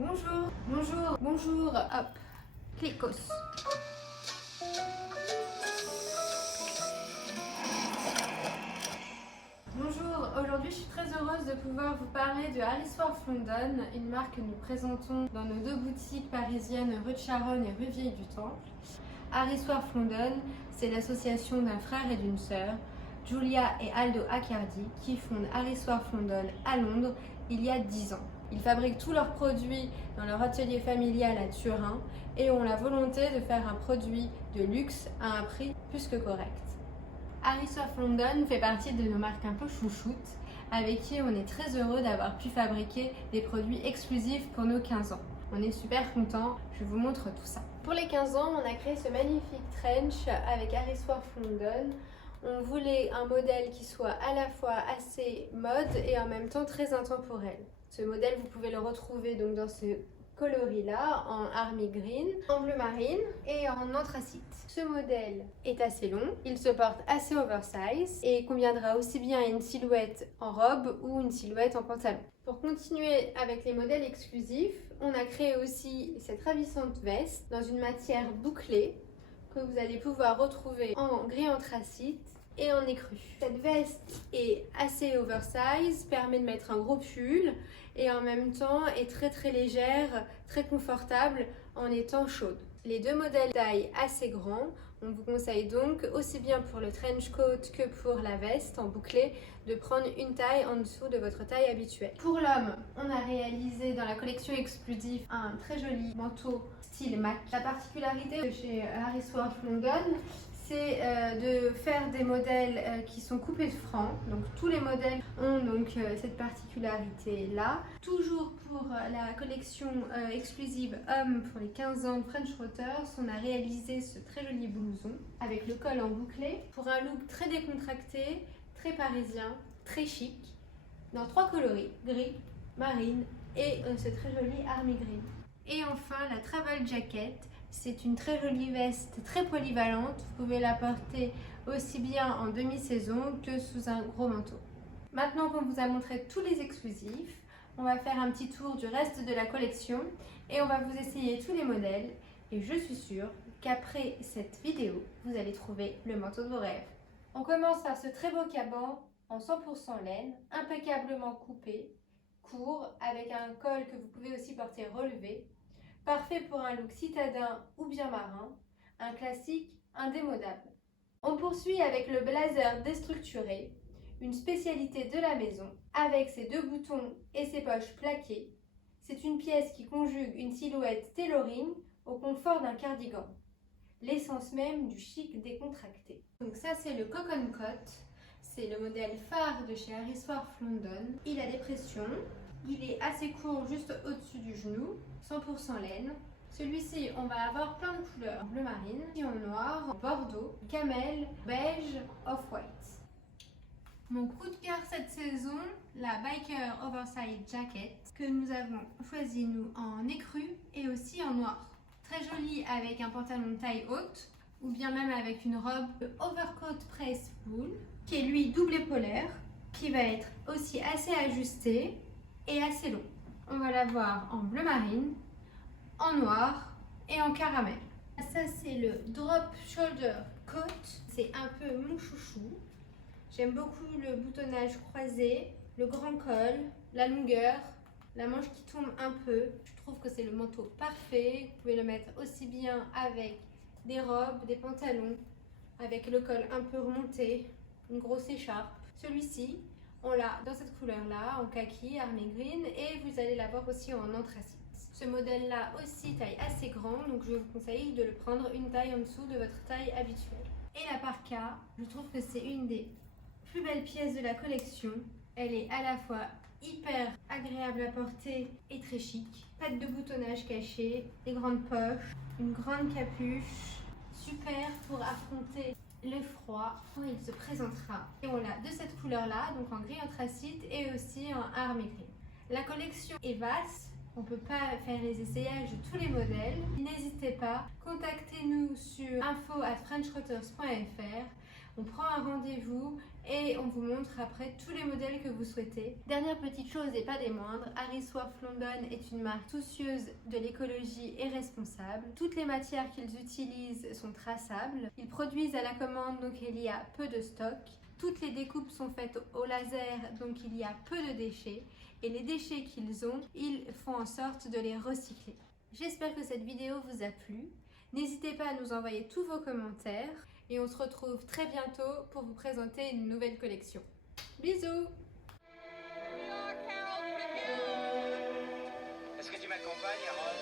Bonjour, bonjour, bonjour, hop, clicos. Bonjour, aujourd'hui je suis très heureuse de pouvoir vous parler de Harrisworth London, une marque que nous présentons dans nos deux boutiques parisiennes rue de Charonne et rue Vieille du Temple. Harrisworth London, c'est l'association d'un frère et d'une sœur, Julia et Aldo Accardi, qui fondent Harrisworth London à Londres il y a 10 ans. Ils fabriquent tous leurs produits dans leur atelier familial à Turin et ont la volonté de faire un produit de luxe à un prix plus que correct. Harrisworth London fait partie de nos marques un peu chouchoutes, avec qui on est très heureux d'avoir pu fabriquer des produits exclusifs pour nos 15 ans. On est super contents, je vous montre tout ça. Pour les 15 ans, on a créé ce magnifique trench avec Harrisworth London. On voulait un modèle qui soit à la fois assez mode et en même temps très intemporel. Ce modèle, vous pouvez le retrouver donc dans ce coloris-là, en army green, en bleu marine et en anthracite. Ce modèle est assez long, il se porte assez oversize et conviendra aussi bien à une silhouette en robe ou une silhouette en pantalon. Pour continuer avec les modèles exclusifs, on a créé aussi cette ravissante veste dans une matière bouclée que vous allez pouvoir retrouver en gris anthracite et en écru. Cette veste est assez oversize, permet de mettre un gros pull et en même temps est très légère, très confortable en étant chaude. Les deux modèles taille assez grand, on vous conseille donc aussi bien pour le trench coat que pour la veste en bouclé de prendre une taille en dessous de votre taille habituelle. Pour l'homme, on a réalisé dans la collection exclusive un très joli manteau style Mac. La particularité de chez Harrisworth London, c'est de faire des modèles qui sont coupés de francs. Donc tous les modèles ont donc cette particularité là. Toujours pour la collection exclusive homme pour les 15 ans de French Rotters, on a réalisé ce très joli blouson avec le col en bouclé pour un look très décontracté, très parisien, très chic, dans 3 coloris, gris, marine et ce très joli army green. Et enfin la travel jacket. C'est une très jolie veste, très polyvalente. Vous pouvez la porter aussi bien en demi-saison que sous un gros manteau. Maintenant qu'on vous a montré tous les exclusifs, on va faire un petit tour du reste de la collection et on va vous essayer tous les modèles. Et je suis sûre qu'après cette vidéo, vous allez trouver le manteau de vos rêves. On commence par ce très beau caban en 100% laine, impeccablement coupé, court, avec un col que vous pouvez aussi porter relevé. Parfait pour un look citadin ou bien marin, un classique indémodable. On poursuit avec le blazer déstructuré, une spécialité de la maison, avec ses 2 boutons et ses poches plaquées. C'est une pièce qui conjugue une silhouette tailoring au confort d'un cardigan, l'essence même du chic décontracté. Donc ça c'est le Cocon Coat, c'est le modèle phare de chez Harrisworth London. Il a des pressions. Il est assez court juste au-dessus du genou, 100% laine. Celui-ci, on va avoir plein de couleurs. Bleu marine, en noir, bordeaux, camel, beige, off-white. Mon coup de cœur cette saison, la Biker Oversize Jacket que nous avons choisi nous en écru et aussi en noir. Très jolie avec un pantalon de taille haute ou bien même avec une robe overcoat press wool qui est lui double épaulaire, qui va être aussi assez ajustée et assez long. On va l'avoir en bleu marine, en noir et en caramel. Ça c'est le drop shoulder coat, c'est un peu mon chouchou. J'aime beaucoup le boutonnage croisé, le grand col, la longueur, la manche qui tombe un peu. Je trouve que c'est le manteau parfait. Vous pouvez le mettre aussi bien avec des robes, des pantalons, avec le col un peu remonté, une grosse écharpe. Celui-ci, on l'a dans cette couleur-là, en kaki, army green, et vous allez l'avoir aussi en anthracite. Ce modèle-là aussi taille assez grande, donc je vous conseille de le prendre une taille en dessous de votre taille habituelle. Et la parka, je trouve que c'est une des plus belles pièces de la collection. Elle est à la fois hyper agréable à porter et très chic. Pas de boutonnage caché, des grandes poches, une grande capuche, super pour affronter le froid quand il se présentera. Et on l'a de cette couleur-là, donc en gris anthracite et aussi en army green. La collection est vaste, on ne peut pas faire les essayages de tous les modèles. N'hésitez pas, contactez-nous sur info@frenchrotters.fr On prend un rendez-vous et on vous montre après tous les modèles que vous souhaitez. Dernière petite chose et pas des moindres, Harry Swarf London est une marque soucieuse de l'écologie et responsable. Toutes les matières qu'ils utilisent sont traçables. Ils produisent à la commande, donc il y a peu de stock. Toutes les découpes sont faites au laser, donc il y a peu de déchets. Et les déchets qu'ils ont, ils font en sorte de les recycler. J'espère que cette vidéo vous a plu. N'hésitez pas à nous envoyer tous vos commentaires et on se retrouve très bientôt pour vous présenter une nouvelle collection. Bisous! Est-ce que tu m'accompagnes, Harold?